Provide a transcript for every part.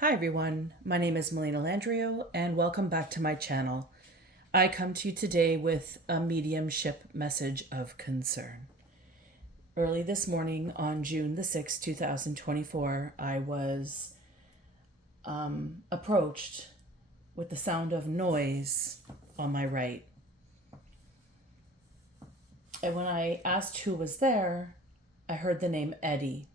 Hi everyone, my name is Melina Landrio and welcome back to my channel. I come to you today with a mediumship message of concern. Early this morning on June the 6th, 2024, I was approached with the sound of noise on my right. And when I asked who was there, I heard the name Eddie.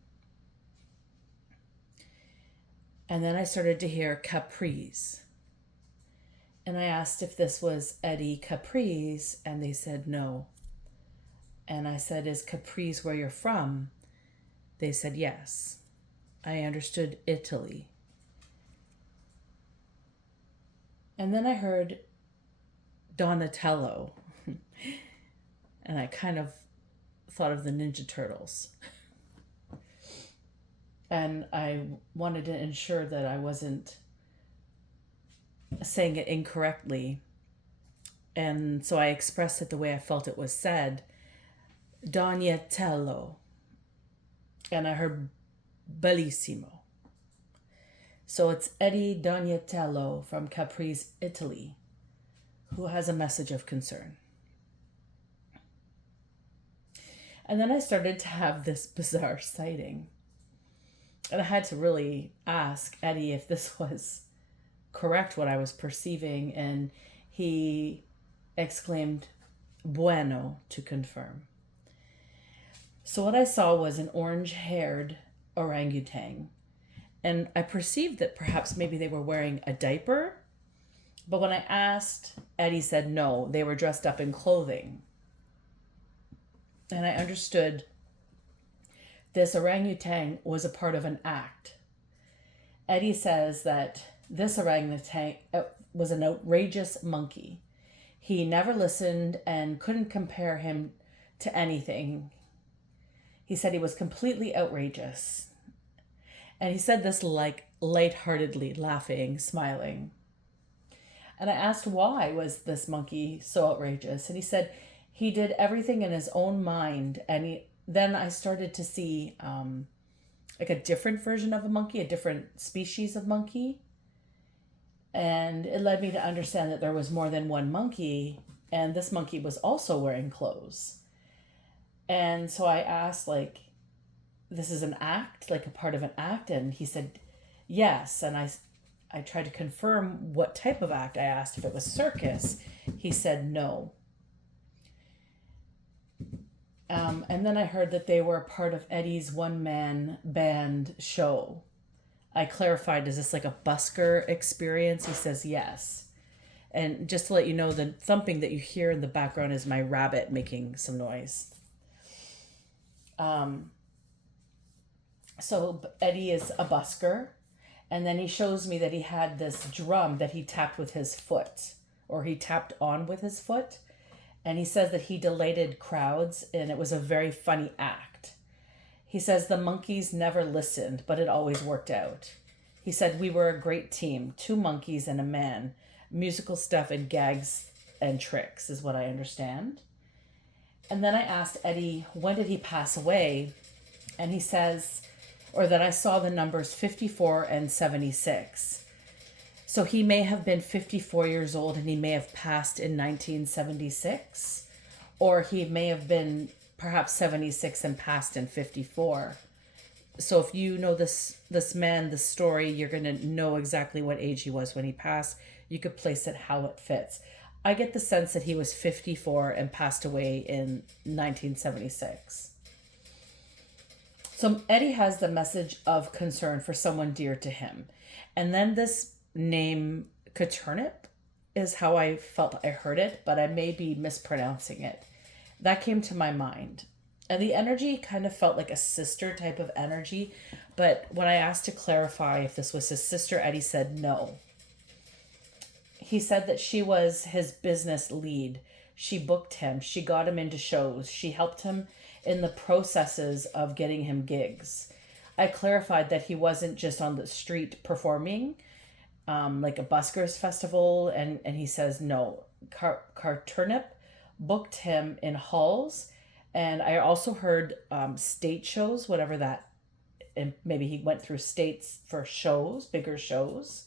And then I started to hear Caprice. And I asked if this was Eddie Caprice, and they said no. And I said, "Is Caprice where you're from?" They said yes. I understood Italy. And then I heard Donatello. And I kind of thought of the Ninja Turtles. And I wanted to ensure that I wasn't saying it incorrectly. And so I expressed it the way I felt it was said. Donatello. And I heard bellissimo. So it's Eddie Donatello from Caprice, Italy, who has a message of concern. And then I started to have this bizarre sighting. And I had to really ask Eddie if this was correct, what I was perceiving. And he exclaimed, "Bueno," to confirm. So what I saw was an orange-haired orangutan. And I perceived that perhaps maybe they were wearing a diaper. But when I asked, Eddie said no, they were dressed up in clothing. And I understood this orangutan was a part of an act. Eddie says that this orangutan was an outrageous monkey. He never listened and couldn't compare him to anything. He said he was completely outrageous. And he said this like lightheartedly, laughing, smiling. And I asked why was this monkey so outrageous? And he said he did everything in his own mind. And then I started to see like a different version of a monkey, a different species of monkey. And it led me to understand that there was more than one monkey, and this monkey was also wearing clothes. And so I asked, like, this is an act, like a part of an act? And he said, yes. And I tried to confirm what type of act. I asked if it was circus. He said no. And then I heard that they were part of Eddie's one-man band show. I clarified, is this like a busker experience? He says yes. And just to let you know, the thumping that you hear in the background is my rabbit making some noise. So Eddie is a busker. And then he shows me that he had this drum that he tapped with his foot, or he tapped on with his foot. And he says that he delighted crowds, and it was a very funny act. He says the monkeys never listened, but it always worked out. He said we were a great team, 2 monkeys and a man. Musical stuff and gags and tricks is what I understand. And then I asked Eddie, when did he pass away? And he says, or that I saw the numbers 54 and 76. So he may have been 54 years old and he may have passed in 1976, or he may have been perhaps 76 and passed in 54. So if you know this man, the story, you're going to know exactly what age he was when he passed. You could place it how it fits. I get the sense that he was 54 and passed away in 1976. So Eddie has the message of concern for someone dear to him. And then this name KarTurnip is how I felt I heard it, but I may be mispronouncing it. That came to my mind. And the energy kind of felt like a sister type of energy. But when I asked to clarify if this was his sister, Eddie said no. He said that she was his business lead. She booked him. She got him into shows. She helped him in the processes of getting him gigs. I clarified that he wasn't just on the street performing, like a buskers festival. And he says no. KarTurnip booked him in halls. And I also heard state shows, whatever that and maybe he went through states for shows, bigger shows.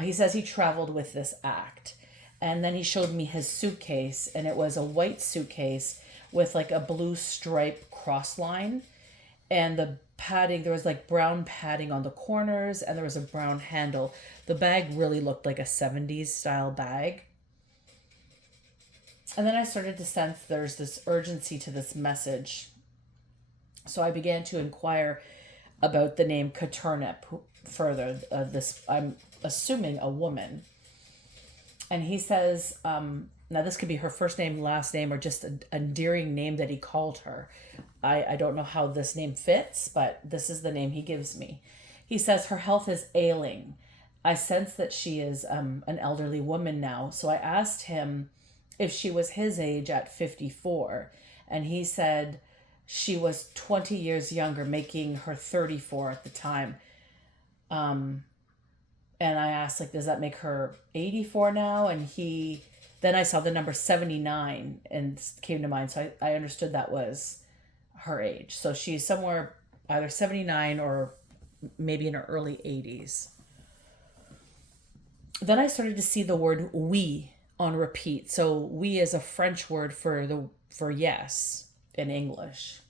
He says he traveled with this act. And then he showed me his suitcase, and it was a white suitcase with like a blue stripe cross line. And the padding, there was like brown padding on the corners, and there was a brown handle. The bag really looked like a 70s style bag. And then I started to sense there's this urgency to this message. So I began to inquire about the name KarTurnip further. This, I'm assuming, a woman. And he says, now this could be her first name, last name, or just an endearing name that he called her. I don't know how this name fits, but this is the name he gives me. He says her health is ailing. I sense that she is an elderly woman now. So I asked him if she was his age at 54. And he said she was 20 years younger, making her 34 at the time. And I asked, like, does that make her 84 now? And then I saw the number 79 and came to mind. So I understood that was her age. So she's somewhere either 79 or maybe in her early 80s. Then I started to see the word oui on repeat. So oui is a French word for yes in English.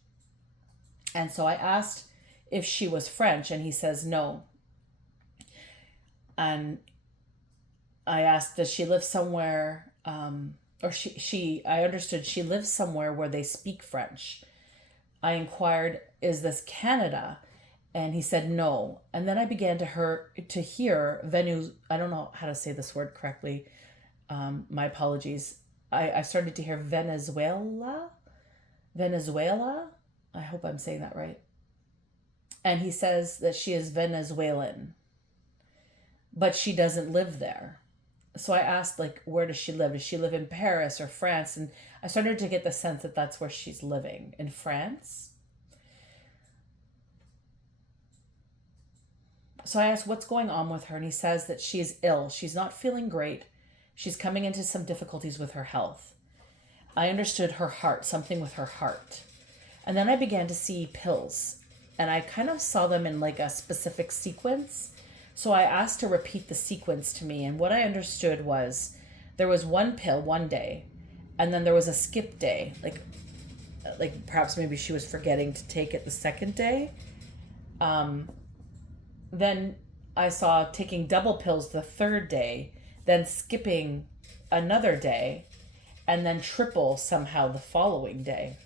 And so I asked if she was French, and he says no. And I asked, does she live somewhere, or I understood she lives somewhere where they speak French. I inquired, is this Canada? And he said no. And then I began to hear I don't know how to say this word correctly. My apologies. I started to hear Venezuela. I hope I'm saying that right. And he says that she is Venezuelan, but she doesn't live there. So I asked, like, where does she live? Does she live in Paris or France? And I started to get the sense that that's where she's living, in France. So I asked what's going on with her, and he says that she is ill. She's not feeling great. She's coming into some difficulties with her health. I understood her heart, something with her heart. And then I began to see pills, and I kind of saw them in like a specific sequence. So I asked to repeat the sequence to me, and what I understood was there was one pill one day, and then there was a skip day, like perhaps maybe she was forgetting to take it the second day. Then I saw taking double pills the third day, then skipping another day, and then triple somehow the following day.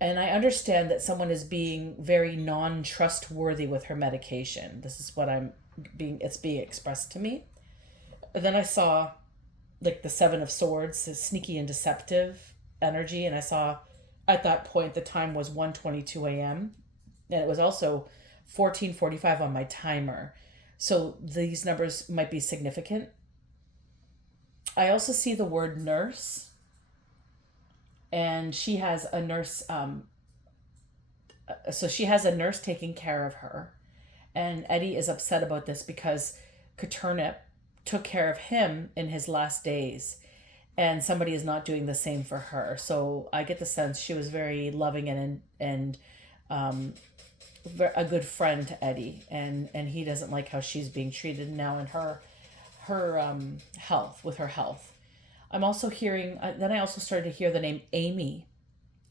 And I understand that someone is being very non-trustworthy with her medication. This is what it's being expressed to me. And then I saw like the Seven of Swords, the sneaky and deceptive energy. And I saw at that point, the time was 1:22 a.m. And it was also 14:45 on my timer. So these numbers might be significant. I also see the word nurse. And she has a nurse, so she has a nurse taking care of her. And Eddie is upset about this because KarTurnip took care of him in his last days. And somebody is not doing the same for her. So I get the sense she was very loving and a good friend to Eddie. And he doesn't like how she's being treated now in her health, with her health. I'm also hearing, then I also started to hear the name Amy.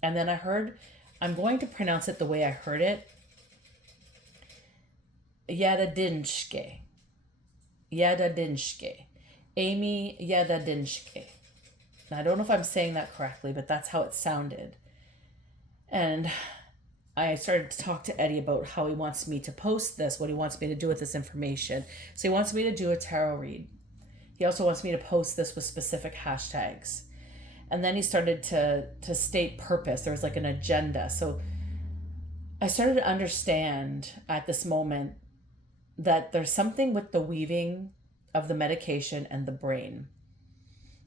And then I heard, I'm going to pronounce it the way I heard it. Yadadinshke. Amy Yadadinshke. Now, I don't know if I'm saying that correctly, but that's how it sounded. And I started to talk to Eddie about how he wants me to post this, what he wants me to do with this information. So he wants me to do a tarot read. He also wants me to post this with specific hashtags. And then he started to state purpose. There was like an agenda. So I started to understand at this moment that there's something with the weaving of the medication and the brain.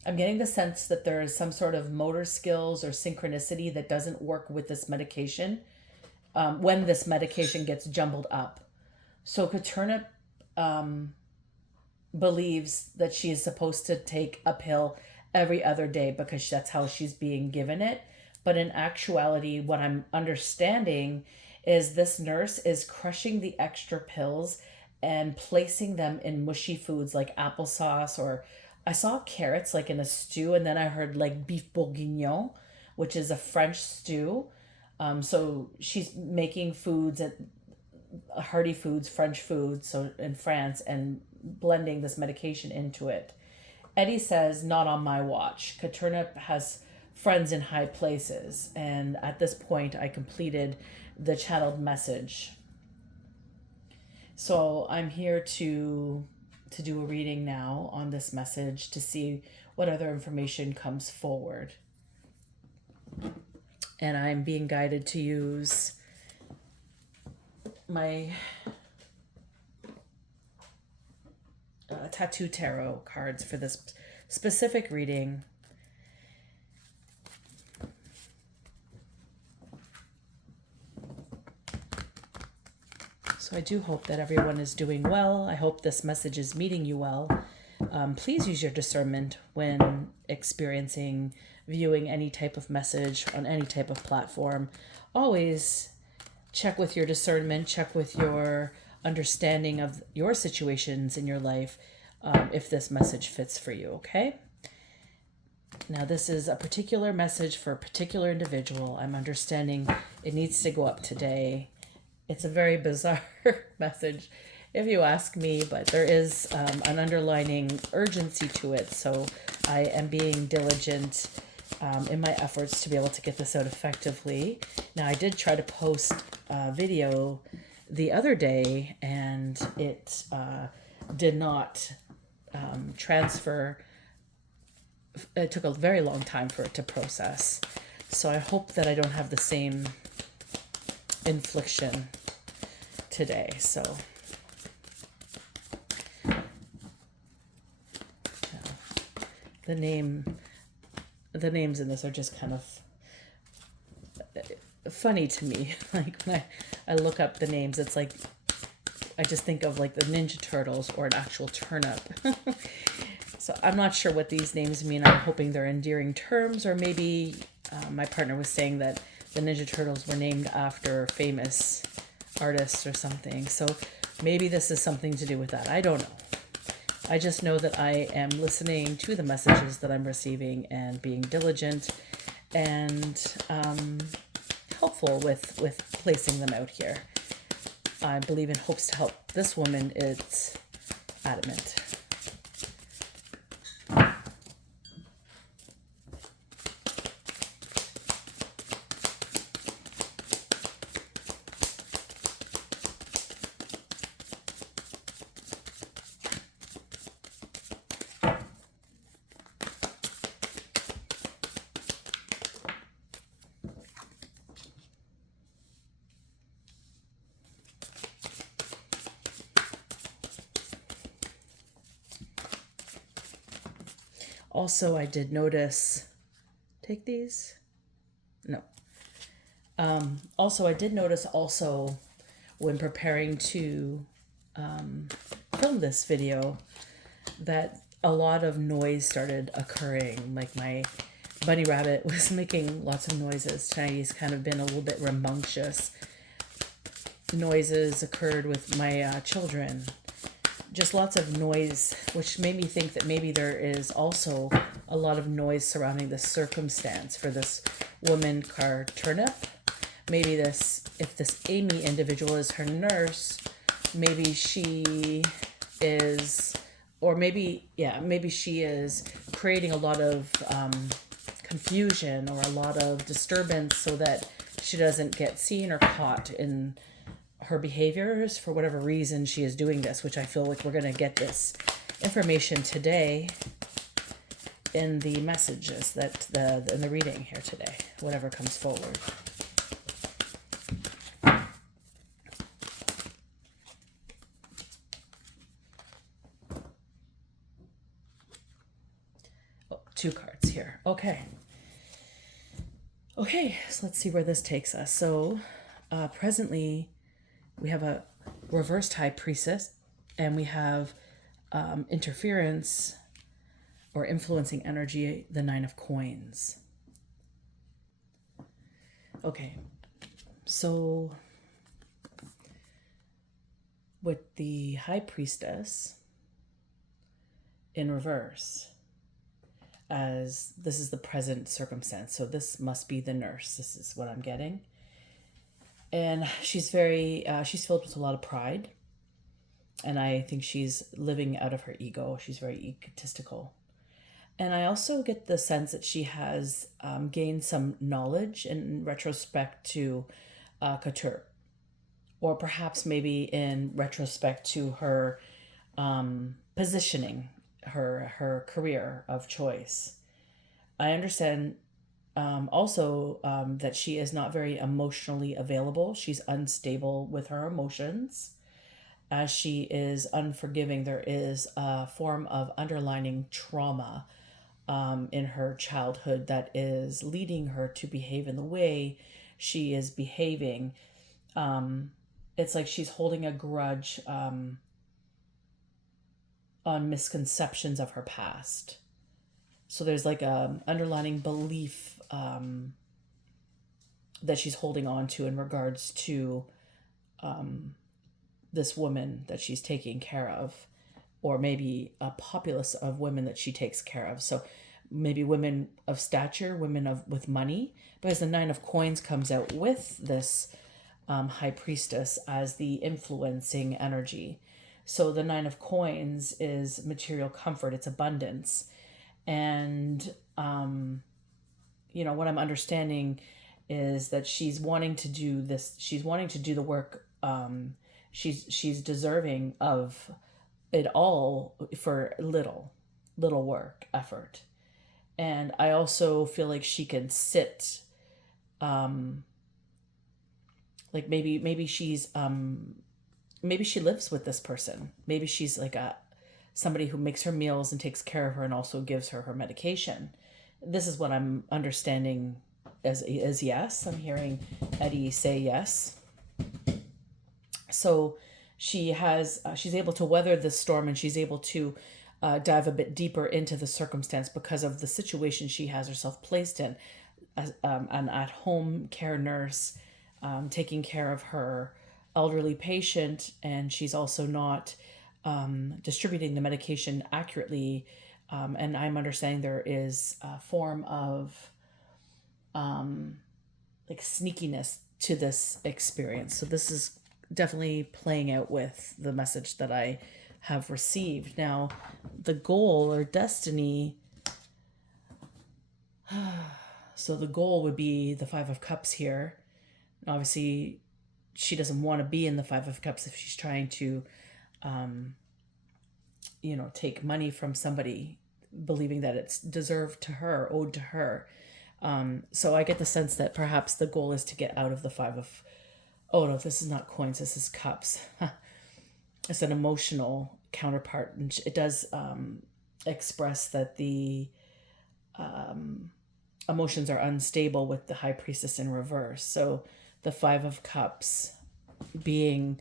I'm getting the sense that there is some sort of motor skills or synchronicity that doesn't work with this medication when this medication gets jumbled up. So KarTurnip believes that she is supposed to take a pill every other day because that's how she's being given it. But in actuality, what I'm understanding is this nurse is crushing the extra pills and placing them in mushy foods like applesauce, or I saw carrots like in a stew, and then I heard like beef bourguignon, which is a French stew. So she's making foods and hearty foods, French foods, so in France, and blending this medication into it. Eddie says, not on my watch. KarTurnip has friends in high places. And at this point, I completed the channeled message. So I'm here to do a reading now on this message to see what other information comes forward. And I'm being guided to use my tattoo tarot cards for this specific reading. So I do hope that everyone is doing well. I hope this message is meeting you well. Please use your discernment when experiencing, viewing any type of message on any type of platform. Always check with your discernment, check with your understanding of your situations in your life, if this message fits for you, okay? Now, this is a particular message for a particular individual. I'm understanding it needs to go up today. It's a very bizarre message, if you ask me, but there is an underlining urgency to it. So I am being diligent in my efforts to be able to get this out effectively. Now, I did try to post a video the other day, and it did not transfer. It took a very long time for it to process. So I hope that I don't have the same infliction today. So the names in this are just kind of funny to me. Like when I look up the names, it's like I just think of like the Ninja Turtles or an actual turnip. So I'm not sure what these names mean. I'm hoping they're endearing terms, or maybe my partner was saying that the Ninja Turtles were named after famous artists or something. So maybe this is something to do with that. I don't know. I just know that I am listening to the messages that I'm receiving and being diligent and helpful with placing them out here. I believe in hopes to help this woman. It's adamant. Also, I did notice, take these? No. Also, I did notice also when preparing to film this video that a lot of noise started occurring. Like my bunny rabbit was making lots of noises. Chinese kind of been a little bit rambunctious. Noises occurred with my children. Just lots of noise, which made me think that maybe there is also a lot of noise surrounding the circumstance for this woman, KarTurnip. Maybe if this Amy individual is her nurse, maybe she is, or maybe she is creating a lot of confusion or a lot of disturbance so that she doesn't get seen or caught in her behaviors for whatever reason she is doing this, which I feel like we're going to get this information today in the messages in the reading here today, whatever comes forward. Oh, 2 cards here. Okay, so let's see where this takes us. So presently we have a reversed high priestess, and we have interference or influencing energy, the 9 of coins. Okay, so with the High Priestess in reverse, as this is the present circumstance. So this must be the nurse. This is what I'm getting. And she's she's filled with a lot of pride. And I think she's living out of her ego. She's very egotistical. And I also get the sense that she has gained some knowledge in retrospect to KarTurnip, or perhaps maybe in retrospect to her positioning, her career of choice. I understand also that she is not very emotionally available. She's unstable with her emotions. As she is unforgiving, there is a form of underlining trauma in her childhood that is leading her to behave in the way she is behaving. It's like she's holding a grudge on misconceptions of her past. So there's like a underlining belief that she's holding on to in regards to this woman that she's taking care of, or maybe a populace of women that she takes care of. So maybe women of stature, with money, because the Nine of Coins comes out with this High Priestess as the influencing energy. So the Nine of Coins is material comfort, it's abundance. And, what I'm understanding is that she's wanting to do this, she's wanting to do the work. She's deserving of it all for little work, effort. And I also feel like she can sit, like maybe she's maybe she lives with this person. Maybe she's like somebody who makes her meals and takes care of her and also gives her medication. This is what I'm understanding as yes. I'm hearing Eddie say yes. So she's able to weather this storm, and she's able to dive a bit deeper into the circumstance because of the situation she has herself placed in, as an at-home care nurse, taking care of her elderly patient, and she's also not distributing the medication accurately. And I'm understanding there is a form of like sneakiness to this experience. So this is definitely playing out with the message that I have received. Now, the goal or destiny. So the goal would be the Five of Cups here. Obviously, she doesn't want to be in the Five of Cups if she's trying to, take money from somebody, believing that it's deserved to her, owed to her. So I get the sense that perhaps the goal is to get out of the oh no, this is not coins, this is cups. It's an emotional counterpart, and it does express that the emotions are unstable with the High Priestess in reverse. So the Five of Cups being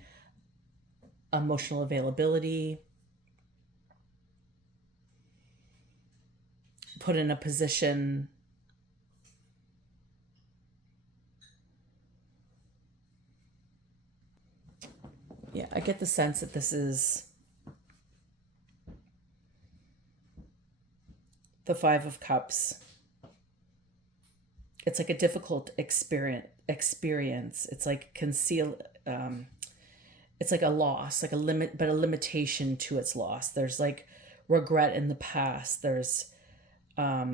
emotional availability, put in a position I get the sense that this is the Five of Cups. It's like a difficult experience. It's like it's like a loss, like a limit, but a limitation to its loss. There's like regret in the past. There's a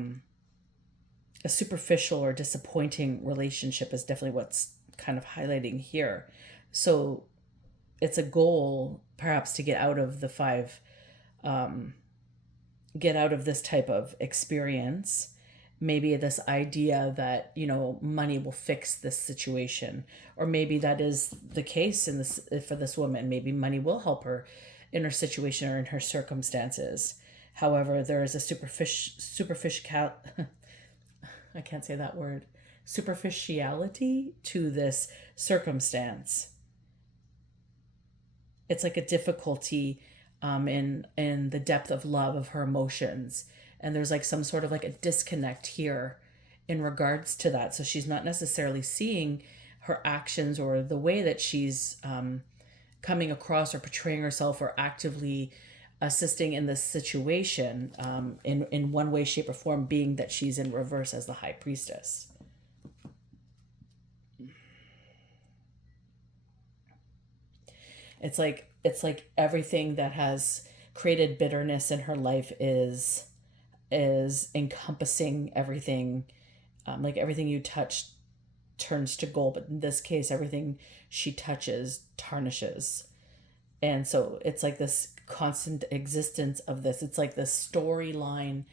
superficial or disappointing relationship is definitely what's kind of highlighting here. So it's a goal perhaps to get out of the get out of this type of experience. Maybe this idea that, money will fix this situation, or maybe that is the case for this woman. Maybe money will help her in her situation or in her circumstances. However, there is a superficial I can't say that word, superficiality to this circumstance. It's like a difficulty in the depth of love of her emotions. And there's like some sort of like a disconnect here in regards to that. So she's not necessarily seeing her actions or the way that she's coming across or portraying herself or actively assisting in this situation, in one way, shape, or form, being that she's in reverse as the high priestess. It's like everything that has created bitterness in her life is encompassing everything. Like everything you touch turns to gold, but in this case, everything she touches tarnishes. And so it's like this constant existence of this. It's like this storyline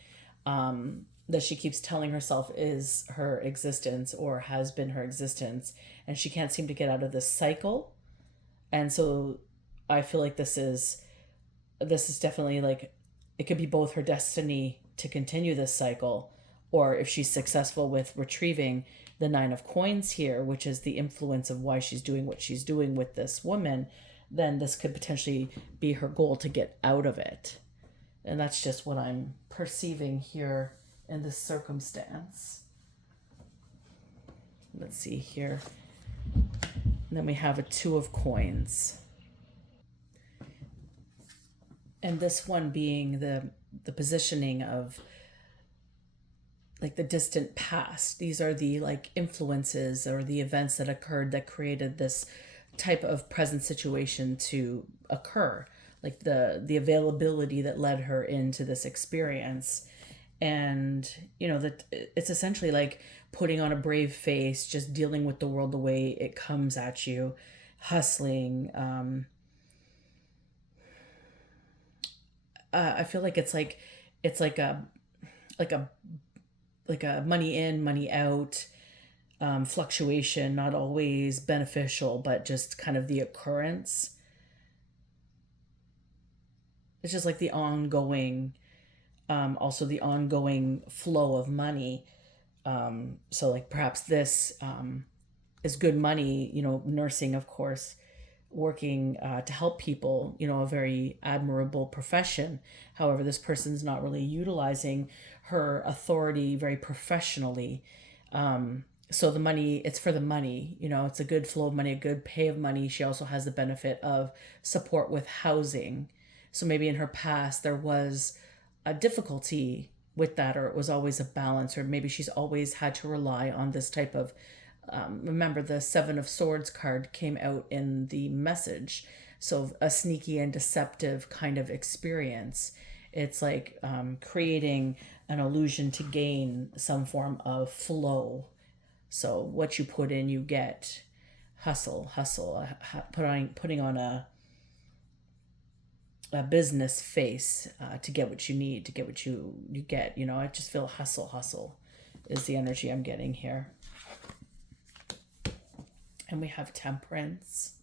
that she keeps telling herself is her existence or has been her existence, and she can't seem to get out of this cycle. And so I feel like this is definitely like, it could be both her destiny to continue this cycle, or if she's successful with retrieving the Nine of Coins here, which is the influence of why she's doing what she's doing with this woman, then this could potentially be her goal to get out of it. And that's just what I'm perceiving here in this circumstance. Let's see here. And then we have a Two of Coins. And this one being the positioning of like the distant past. These are the like influences or the events that occurred that created this type of present situation to occur, like the availability that led her into this experience. And that it's essentially like putting on a brave face, just dealing with the world the way it comes at you, hustling. I feel like it's like a money in, money out, fluctuation, not always beneficial, but just kind of the occurrence. It's just like the ongoing, also the ongoing flow of money. So like perhaps this is good money, nursing, of course, working to help people, a very admirable profession. However, this person's not really utilizing her authority very professionally. So the money, it's for the money, it's a good flow of money, a good pay of money. She also has the benefit of support with housing. So maybe in her past there was a difficulty with that, or it was always a balance, or maybe she's always had to rely on this type of, remember the Seven of Swords card came out in the message. So a sneaky and deceptive kind of experience. It's like creating an illusion to gain some form of flow. So what you put in, you get. Hustle, putting on a business face to get what you need, to get what you get. I just feel hustle is the energy I'm getting here. And we have Temperance.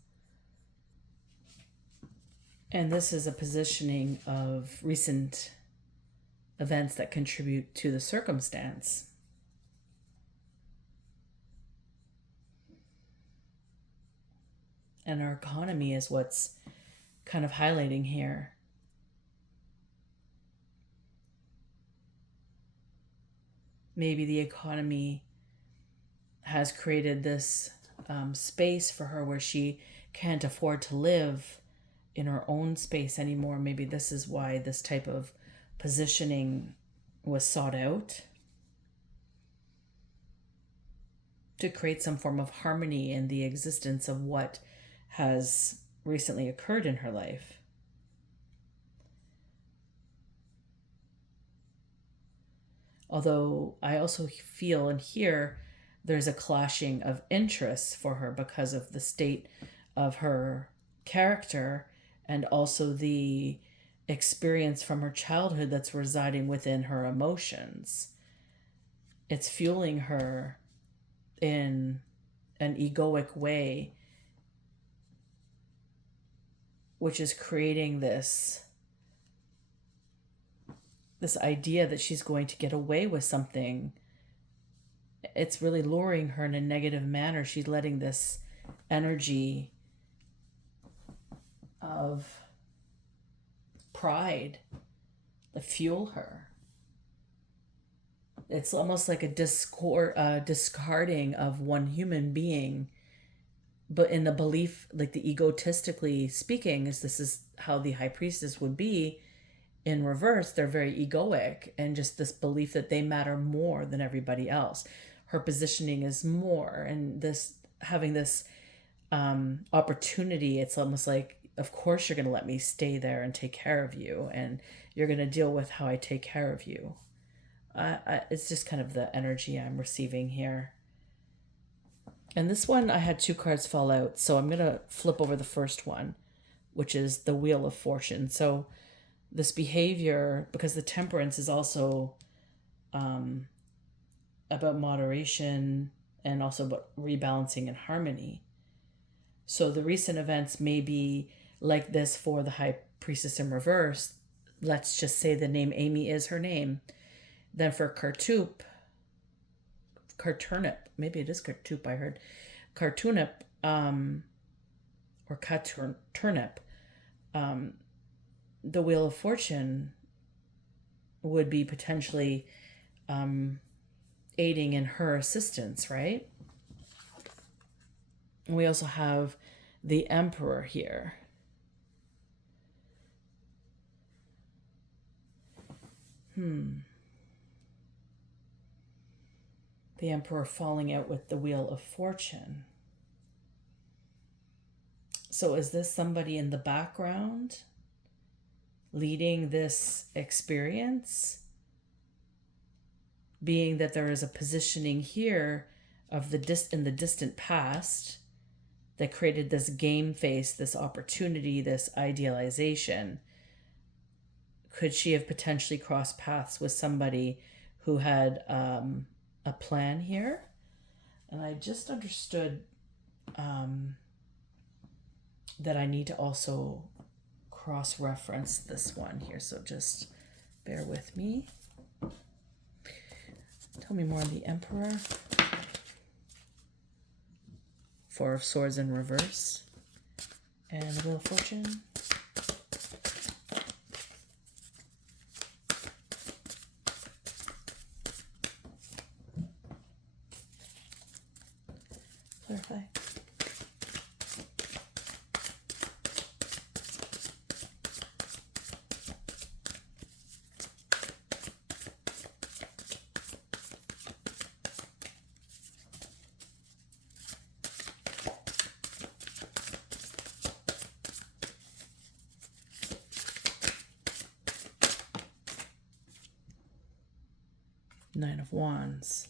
And this is a positioning of recent events that contribute to the circumstance. And our economy is what's kind of highlighting here. Maybe the economy has created this space for her where she can't afford to live in her own space anymore. Maybe this is why this type of positioning was sought out, to create some form of harmony in the existence of what has recently occurred in her life. Although I also feel and hear there's a clashing of interests for her because of the state of her character and also the experience from her childhood that's residing within her emotions. It's fueling her in an egoic way, which is creating this idea that she's going to get away with something. It's really luring her in a negative manner. She's letting this energy of pride fuel her. It's almost like a discarding of one human being but in the belief, like the egotistically speaking, is this is how the high priestess would be in reverse. They're very egoic, and just this belief that they matter more than everybody else. Her positioning is more, and this having this opportunity, it's almost like, of course you're going to let me stay there and take care of you, and you're going to deal with how I take care of you. It's just kind of the energy I'm receiving here. And this one, I had 2 cards fall out, so I'm going to flip over the first one, which is the Wheel of Fortune. So this behavior, because the Temperance is also about moderation and also about rebalancing and harmony. So the recent events may be like this for the High Priestess in reverse. Let's just say the name Amy is her name. Then for KarTurnip, maybe it is KarTurnip, I heard. KarTurnip, or KarTurnip, the Wheel of Fortune would be potentially aiding in her assistance, right? And we also have the Emperor here. The Emperor falling out with the Wheel of Fortune. So is this somebody in the background leading this experience? Being that there is a positioning here of in the distant past that created this game face, this opportunity, this idealization. Could she have potentially crossed paths with somebody who had a plan here? And I just understood that I need to also cross-reference this one here, so just bear with me. Tell me more on the Emperor. 4 of Swords in reverse. And the Wheel of Fortune. Clarify. Nine of Wands.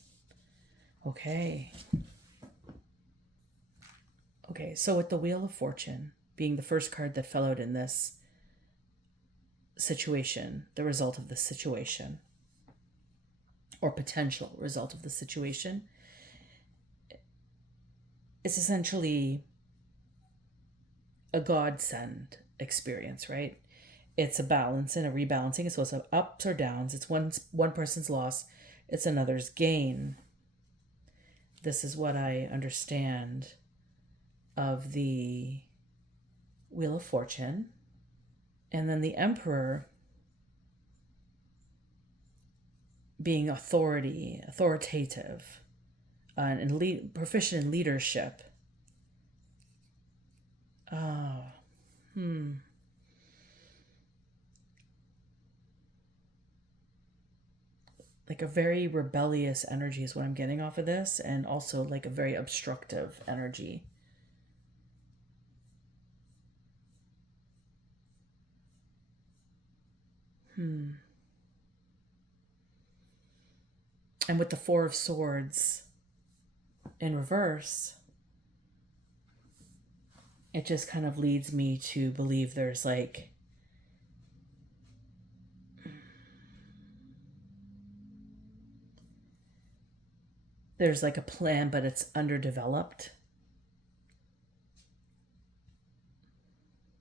Okay, so with the Wheel of Fortune being the first card that fell out in this situation, the result of the situation, or potential result of the situation, it's essentially a godsend experience, right? It's a balance and a rebalancing. So it's ups or downs. It's one person's loss, it's another's gain. This is what I understand of the Wheel of Fortune. And then the Emperor being authoritative, and proficient in leadership. Like a very rebellious energy is what I'm getting off of this, and also like a very obstructive energy. And with the 4 of Swords in reverse, it just kind of leads me to believe there's like a plan, but it's underdeveloped.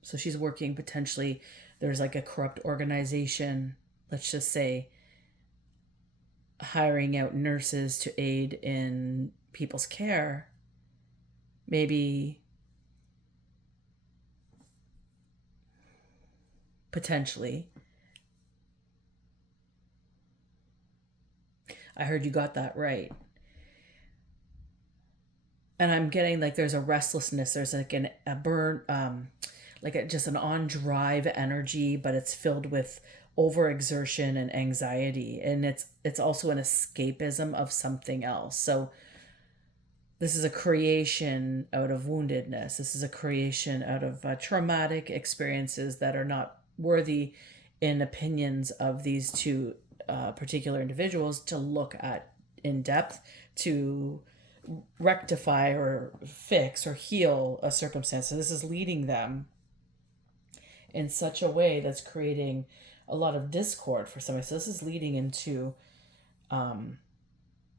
So she's working potentially, there's like a corrupt organization, let's just say, hiring out nurses to aid in people's care. Maybe potentially. I heard you got that right. And I'm getting like there's a restlessness, there's like a burn, just an on drive energy, but it's filled with overexertion and anxiety, and it's also an escapism of something else. So this is a creation out of woundedness. This is a creation out of traumatic experiences that are not worthy, in opinions of these two particular individuals, to look at in depth, to rectify or fix or heal a circumstance. So this is leading them in such a way that's creating a lot of discord for somebody. So this is leading into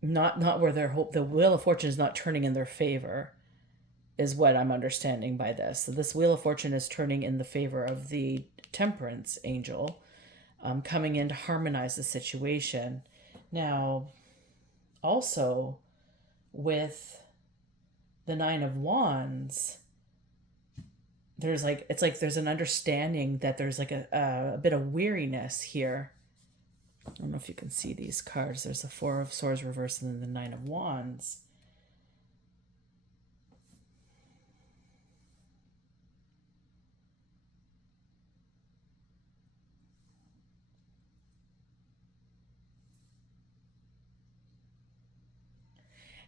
not where their hope, the wheel of fortune is not turning in their favor, is what I'm understanding by this. So this wheel of fortune is turning in the favor of the temperance angel, coming in to harmonize the situation. Now, also with the Nine of Wands, there's like, it's like there's an understanding that there's like a bit of weariness here. I don't know if you can see these cards. There's the Four of Swords reversed and then the Nine of Wands.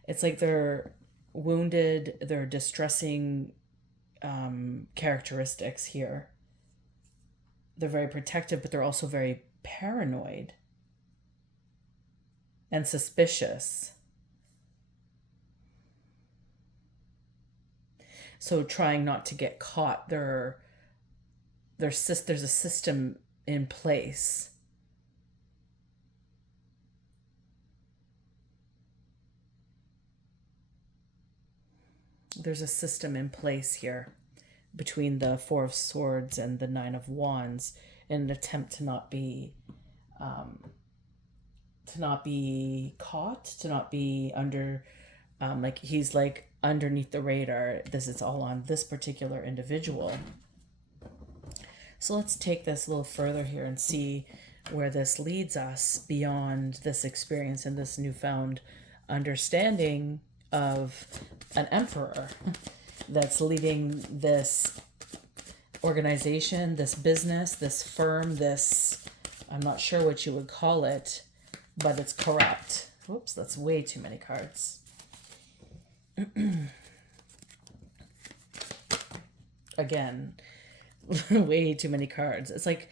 It's like they're wounded, they're distressing characteristics here. They're very protective, but they're also very paranoid and suspicious. So trying not to get caught. There's a system in place. There's a system in place here between the Four of Swords and the Nine of Wands, in an attempt to not be caught, to not be under, like he's like underneath the radar. This is all on this particular individual. So let's take this a little further here and see where this leads us beyond this experience and this newfound understanding of an emperor that's leading this organization, this business, this firm, this, I'm not sure what you would call it, but it's corrupt. Whoops, that's way too many cards. Again, way too many cards. It's like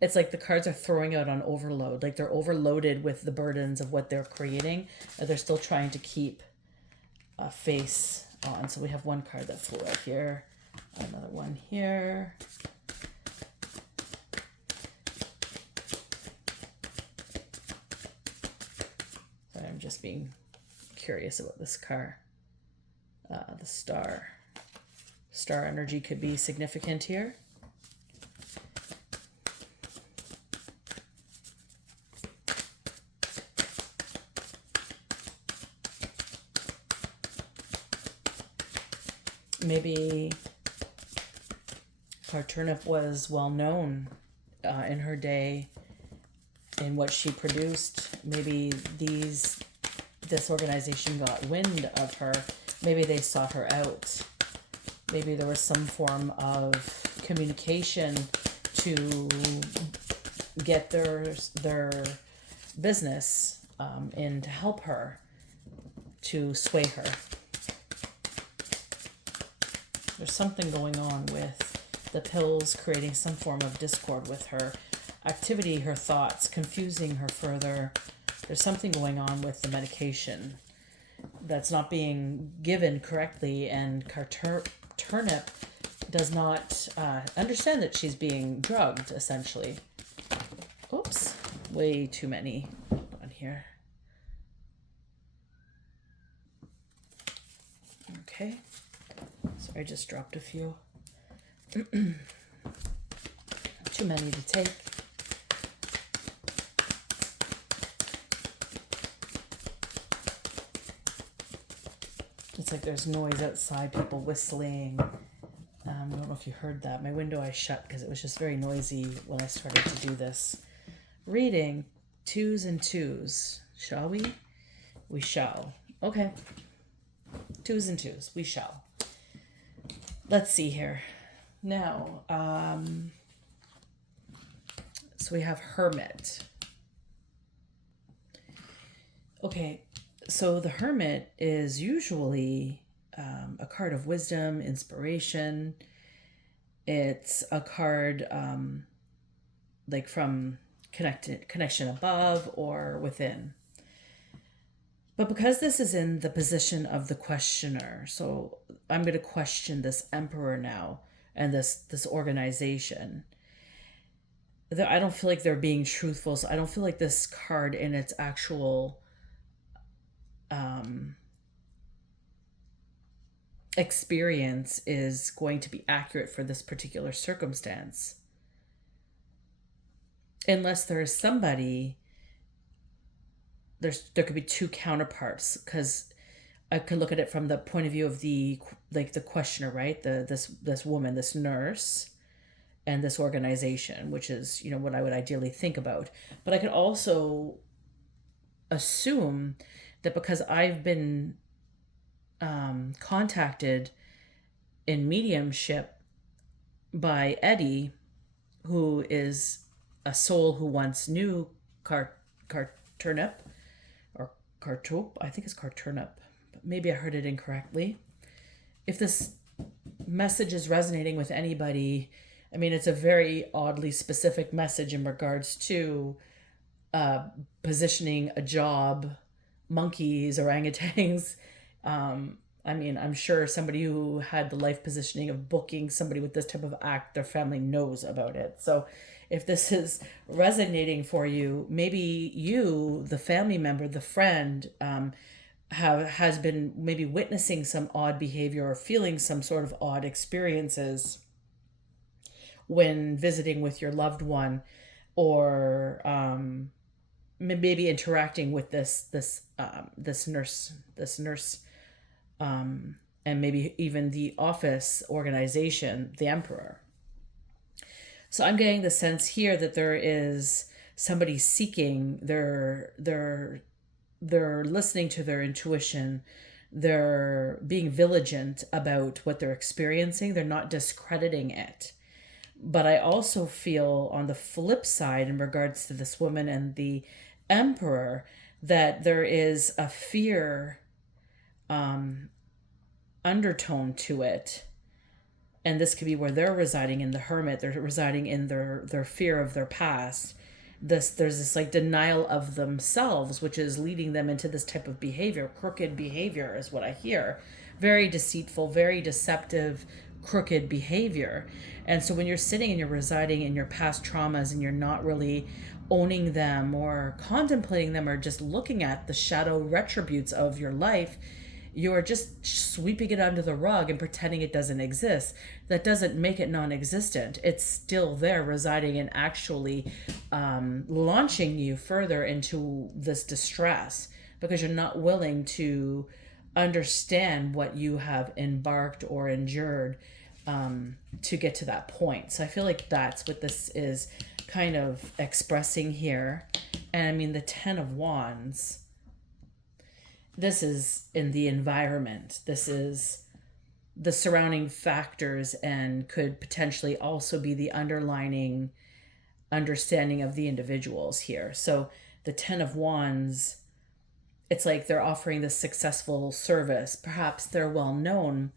the cards are throwing out on overload. Like they're overloaded with the burdens of what they're creating, and they're still trying to keep a face on. So we have one card that flew out here, another one here. So I'm just being curious about this card. The star. Star energy could be significant here. Maybe KarTurnip was well known in her day in what she produced. Maybe this organization got wind of her. Maybe they sought her out. Maybe there was some form of communication to get their business in to help her, to sway her. There's something going on with the pills creating some form of discord with her activity, her thoughts, confusing her further. There's something going on with the medication that's not being given correctly, and KarTurnip does not understand that she's being drugged, essentially. Oops, way too many on here. Okay. Sorry, I just dropped a few. Too many to take. It's like there's noise outside, people whistling. I don't know if you heard that. My window I shut because it was just very noisy when I started to do this reading. Twos and twos. Shall we? We shall. Okay. Twos and twos. We shall. Let's see here. Now, so we have Hermit. Okay, so the Hermit is usually a card of wisdom, inspiration. It's a card like from connection above or within. But because this is in the position of the questioner, so I'm going to question this emperor now and this organization. I don't feel like they're being truthful. So I don't feel like this card in its actual experience is going to be accurate for this particular circumstance. Unless there is somebody, there could be two counterparts, because I could look at it from the point of view of the questioner, right? This woman, this nurse, and this organization, which is, what I would ideally think about. But I could also assume that because I've been contacted in mediumship by Eddie, who is a soul who once knew KarTurnip, or KarTurnip, I think it's KarTurnip, but maybe I heard it incorrectly. If this message is resonating with anybody, I mean, it's a very oddly specific message in regards to positioning a job, monkeys, orangutans. I mean, I'm sure somebody who had the life positioning of booking somebody with this type of act, their family knows about it. So if this is resonating for you, maybe you, the family member, the friend, has been maybe witnessing some odd behavior or feeling some sort of odd experiences when visiting with your loved one, or maybe interacting with this nurse, and maybe even the office organization, the emperor. So I'm getting the sense here that there is somebody seeking, they're listening to their intuition, they're being vigilant about what they're experiencing, they're not discrediting it. But I also feel on the flip side, in regards to this woman and the emperor, that there is a fear undertone to it. And this could be where they're residing in the Hermit. They're residing in their fear of their past. There's this like denial of themselves, which is leading them into this type of behavior. Crooked behavior is what I hear. Very deceitful, very deceptive, crooked behavior. And so when you're sitting and you're residing in your past traumas and you're not really owning them or contemplating them or just looking at the shadow retributes of your life, you're just sweeping it under the rug and pretending it doesn't exist. That doesn't make it non-existent. It's still there, residing and actually launching you further into this distress, because you're not willing to understand what you have embarked or endured to get to that point. So I feel like that's what this is kind of expressing here. And I mean, the 10 of Wands, this is in the environment. This is the surrounding factors and could potentially also be the underlining understanding of the individuals here. So the 10 of Wands, it's like they're offering this successful service. Perhaps they're well known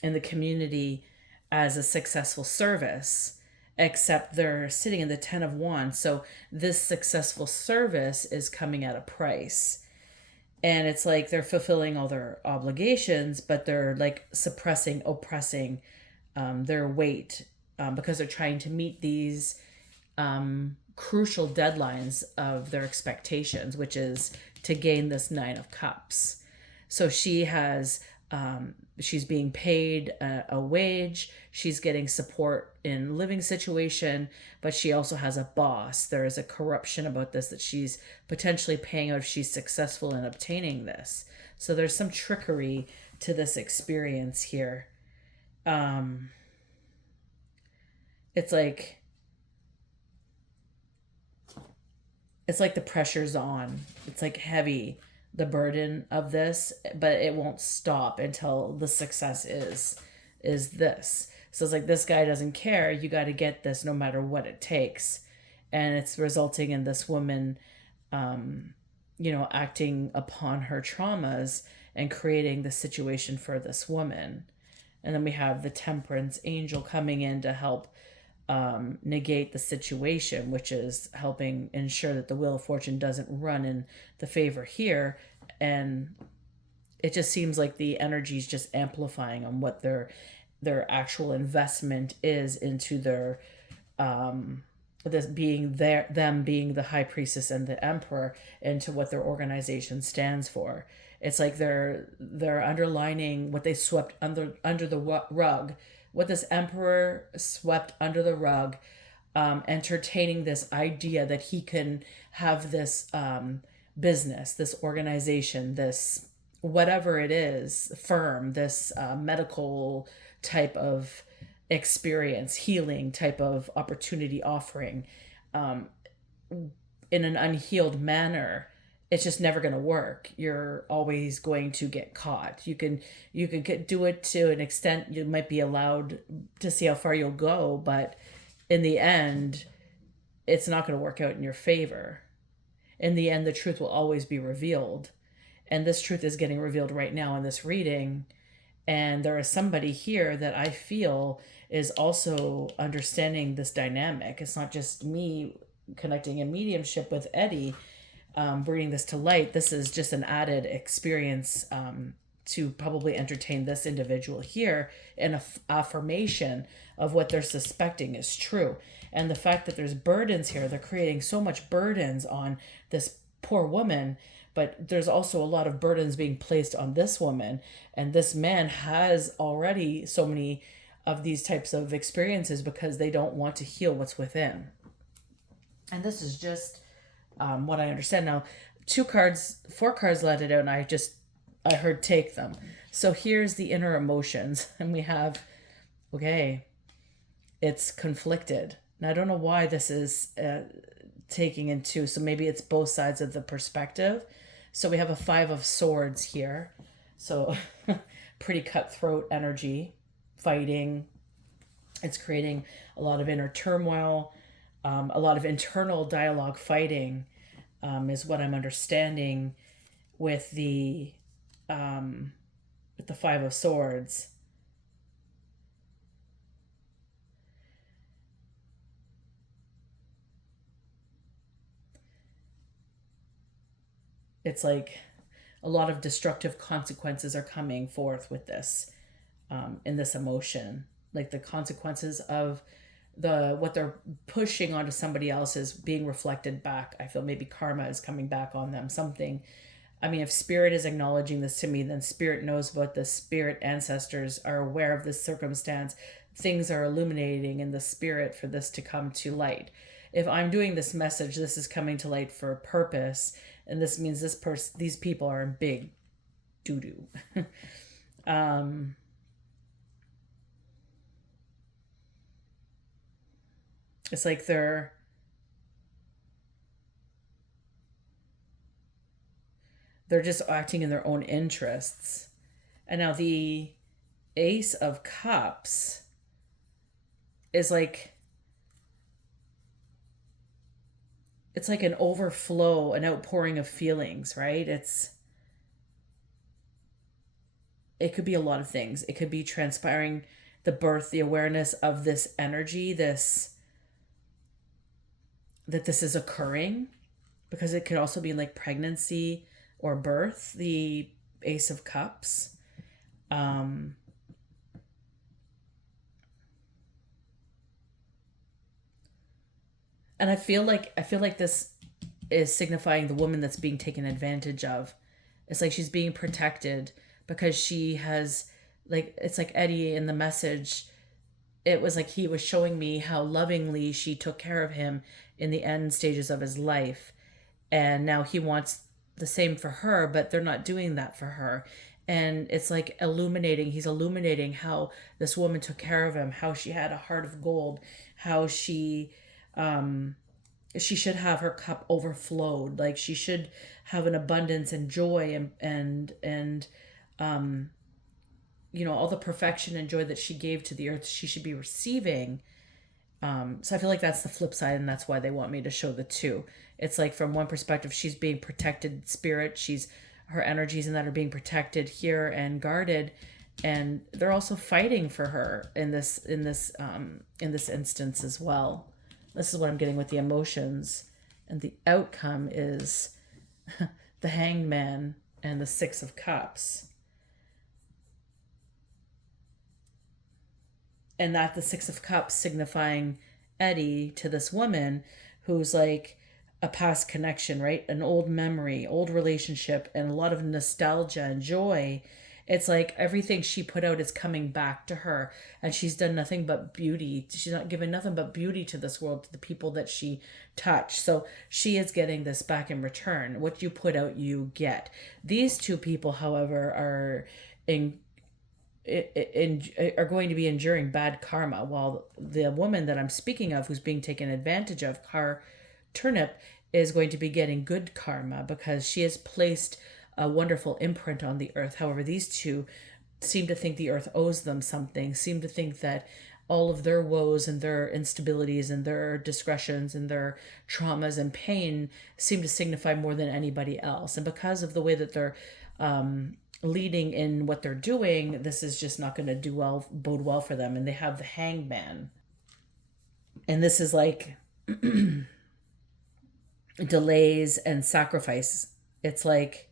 in the community as a successful service, except they're sitting in the 10 of Wands. So this successful service is coming at a price. And it's like they're fulfilling all their obligations, but they're like oppressing their weight because they're trying to meet these crucial deadlines of their expectations, which is to gain this 9 of Cups. So she has, she's being paid a wage. She's getting support in living situation, but she also has a boss. There is a corruption about this that she's potentially paying out if she's successful in obtaining this. So there's some trickery to this experience here. It's like the pressure's on. It's like heavy. the burden of this, but it won't stop until the success is this. So it's like, this guy doesn't care. You got to get this no matter what it takes. And it's resulting in this woman, acting upon her traumas and creating the situation for this woman. And then we have the temperance angel coming in to help negate the situation, which is helping ensure that the wheel of fortune doesn't run in the favor here. And it just seems like the energy is just amplifying on what their actual investment is into their this being them being the high priestess and the emperor, into what their organization stands for. It's like they're underlining what they swept under the rug, what this emperor swept under the rug, entertaining this idea that he can have this business, this organization, this whatever it is, firm, this medical type of experience, healing type of opportunity offering, in an unhealed manner. It's just never going to work. You're always going to get caught. You can do it to an extent. You might be allowed to see how far you'll go, but in the end, it's not going to work out in your favor. In the end, the truth will always be revealed. And this truth is getting revealed right now in this reading. And there is somebody here that I feel is also understanding this dynamic. It's not just me connecting in mediumship with Eddie, bringing this to light. This is just an added experience to probably entertain this individual here in a affirmation of what they're suspecting is true. And the fact that there's burdens here, they're creating so much burdens on this poor woman, but there's also a lot of burdens being placed on this woman. And this man has already so many of these types of experiences because they don't want to heal what's within. And this is just what I understand. Now, 4 cards let it out, and I heard take them. So here's the inner emotions. And we have, okay, it's conflicted. Now, I don't know why this is taking into, so maybe it's both sides of the perspective. So we have a 5 of swords here. So pretty cutthroat energy, fighting. It's creating a lot of inner turmoil, a lot of internal dialogue fighting, is what I'm understanding with the 5 of swords. It's like a lot of destructive consequences are coming forth with this, in this emotion. Like the consequences of what they're pushing onto somebody else is being reflected back. I feel maybe karma is coming back on them. Something, I mean, if spirit is acknowledging this to me, then spirit knows about this. Spirit ancestors are aware of this circumstance. Things are illuminating in the spirit for this to come to light. If I'm doing this message, this is coming to light for a purpose. And this means these people are in big doo-doo. It's like they're just acting in their own interests. And now the Ace of Cups is like, it's like an overflow, an outpouring of feelings, right? It could be a lot of things. It could be transpiring, the birth, the awareness of this energy, that this is occurring, because it could also be like pregnancy or birth, the Ace of Cups. And I feel like this is signifying the woman that's being taken advantage of. It's like she's being protected because she has, like, it's like Eddie in the message. It was like he was showing me how lovingly she took care of him in the end stages of his life. And now he wants the same for her, but they're not doing that for her. And it's like he's illuminating how this woman took care of him, how she had a heart of gold, how she she should have her cup overflowed. Like she should have an abundance and joy and all the perfection and joy that she gave to the earth, she should be receiving. So I feel like that's the flip side, and that's why they want me to show the two. It's like from one perspective, she's being protected spirit. She's her energies and that are being protected here and guarded, and they're also fighting for her in this instance as well. This is what I'm getting with the emotions, and the outcome is the Hanged Man and the Six of Cups. And that the Six of Cups signifying Eddie to this woman who's like a past connection, right? An old memory, old relationship, and a lot of nostalgia and joy. It's like everything she put out is coming back to her, and she's done nothing but beauty. She's not given nothing but beauty to this world, to the people that she touched. So she is getting this back in return. What you put out, you get. These two people, however, in are going to be enduring bad karma, while the woman that I'm speaking of, who's being taken advantage of, KarTurnip, is going to be getting good karma because she has placed a wonderful imprint on the earth. However, these two seem to think the earth owes them something, seem to think that all of their woes and their instabilities and their discretions and their traumas and pain seem to signify more than anybody else. And because of the way that they're leading in what they're doing, this is just not going to bode well for them. And they have the Hanged Man, and this is like delays and sacrifice. It's like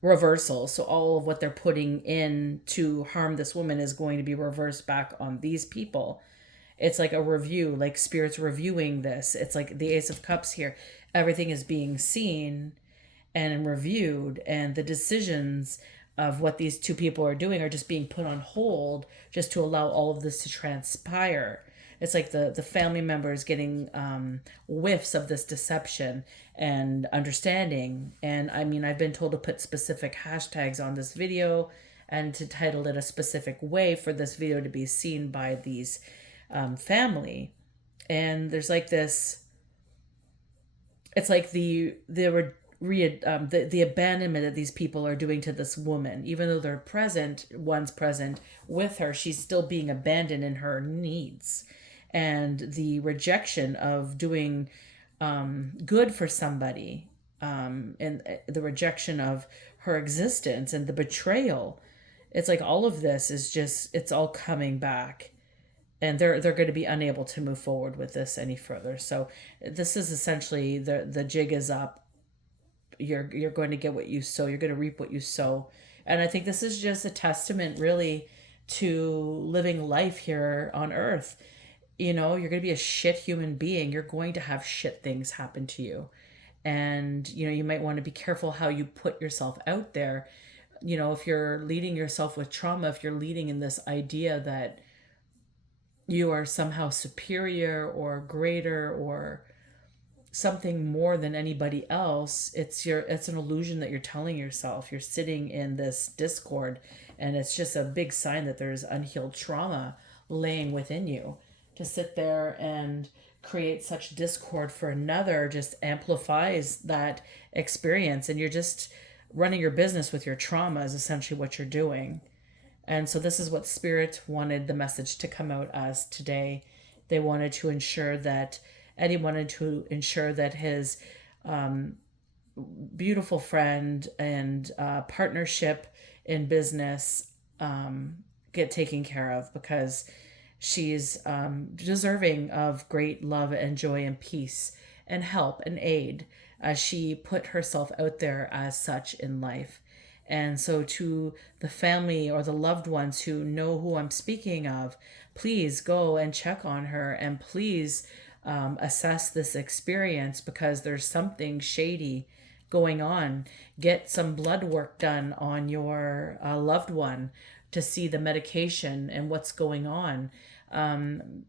reversal. So all of what they're putting in to harm this woman is going to be reversed back on these people. It's like a review, like spirits reviewing this. It's like the Ace of Cups here. Everything is being seen and reviewed, and the decisions of what these two people are doing are just being put on hold just to allow all of this to transpire. It's like the family members getting whiffs of this deception and understanding. And I mean, I've been told to put specific hashtags on this video and to title it a specific way for this video to be seen by these family. And there's like this, it's like the abandonment that these people are doing to this woman. Even though one's present with her, she's still being abandoned in her needs. And the rejection of doing good for somebody, and the rejection of her existence and the betrayal. It's like all of this is just, it's all coming back. And they're going to be unable to move forward with this any further. So this is essentially the jig is up. You're going to get what you sow. You're going to reap what you sow. And I think this is just a testament really to living life here on earth. You're going to be a shit human being. You're going to have shit things happen to you. And, you might want to be careful how you put yourself out there. If you're leading yourself with trauma, if you're leading in this idea that you are somehow superior or greater or something more than anybody else, it's an illusion that you're telling yourself. You're sitting in this discord, and it's just a big sign that there's unhealed trauma laying within you. To sit there and create such discord for another just amplifies that experience, and you're just running your business with your trauma is essentially what you're doing. And so this is what Spirit wanted the message to come out as today. They wanted to ensure that Eddie wanted to ensure that his beautiful friend and partnership in business get taken care of, because she's deserving of great love and joy and peace and help and aid as she put herself out there as such in life. And so to the family or the loved ones who know who I'm speaking of, please go and check on her, and please assess this experience, because there's something shady going on. Get some blood work done on your loved one to see the medication and what's going on.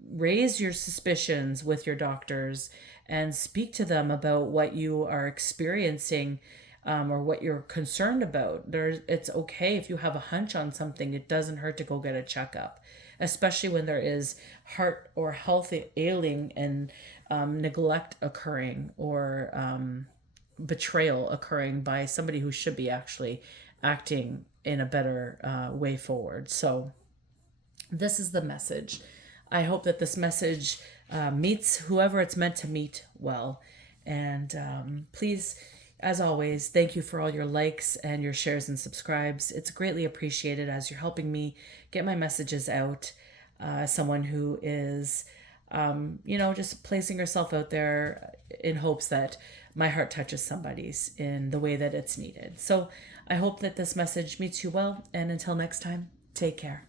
Raise your suspicions with your doctors and speak to them about what you are experiencing, or what you're concerned about. It's okay if you have a hunch on something. It doesn't hurt to go get a checkup. especially when there is heart or health ailing and neglect occurring, or betrayal occurring by somebody who should be actually acting in a better way forward. So this is the message. I hope that this message meets whoever it's meant to meet well. And please, as always, thank you for all your likes and your shares and subscribes. It's greatly appreciated as you're helping me get my messages out. Someone who is, just placing herself out there in hopes that my heart touches somebody's in the way that it's needed. So I hope that this message meets you well. And until next time, take care.